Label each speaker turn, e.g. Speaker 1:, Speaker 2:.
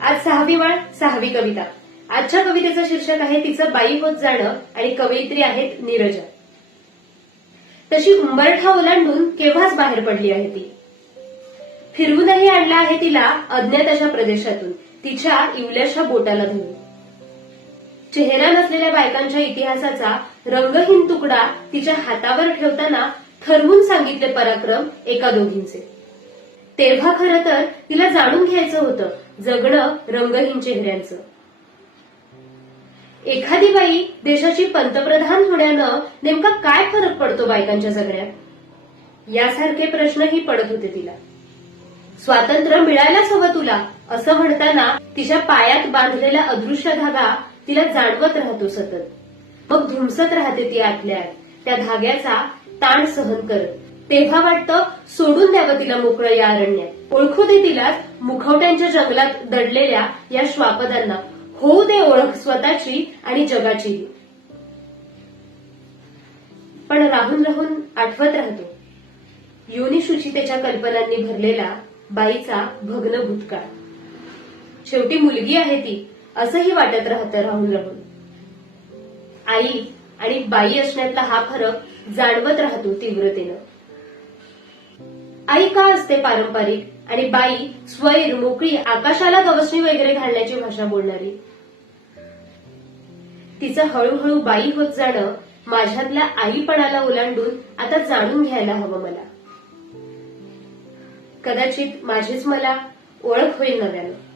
Speaker 1: आज सहावी वाळ सहावी कविता. आजच्या कवितेचं शीर्षक आहे तिचं बाई होत जाणं आणि कवयित्री आहेत नीरजा. तशी उंबरठा ओलांडून केव्हाच बाहेर पडली आहे ती? फिरवूनही आणला आहे तिला अज्ञात अशा प्रदेशातून तिच्या इवल्याशा बोटाला धरून. चेहरा नसलेल्या बायकांच्या इतिहासाचा रंगहीन तुकडा तिच्या हातावर ठेवताना ठरवून सांगितले पराक्रम एका दोघींचे. तेव्हा खरं तर तिला जाणून घ्यायचं होतं जगणं रंगहीन चेहऱ्यांचं. एखादी बाई देशाची पंतप्रधान होण्यानं नेमका काय फरक पडतो बायकांच्या जगण्यात यासारखे प्रश्नही पडत होते तिला. स्वातंत्र्य मिळायलाच हवं तुला असं म्हणताना तिच्या पायात बांधलेला अदृश्य धागा तिला जाणवत राहतो सतत. मग धुमसत राहते ती आतल्यात त्या धाग्याचा ताण सहन करत. तेव्हा वाटतं सोडून द्यावं तिला मोकळं या अरण्यात. ओळखू दे तिलाच मुखवट्यांच्या जंगलात दडलेल्या या श्वापदांना. होऊ दे ओळख स्वतःची आणि जगाची पण राहून राहून आठवत राहतो. योनिशुचितेच्या कल्पनांनी भरलेला बाईचा भग्न भूतकाळ. शेवटी मुलगी आहे ती असंही वाटत राहतं राहून राहून. आई आणि बाई असण्यातला हा फरक जाणवत राहतो तीव्रतेनं. आई का असते पारंपरिक? आणि बाई स्वैर मोकळी आकाशाला गवसणी वगैरे घालण्याची भाषा बोलणारी. तिचं हळूहळू बाई होत जाणं माझ्यातल्या आईपणाला ओलांडून आता जाणून घ्यायला हवं मला. कदाचित माझीच मला ओळख होईल नव्यानं.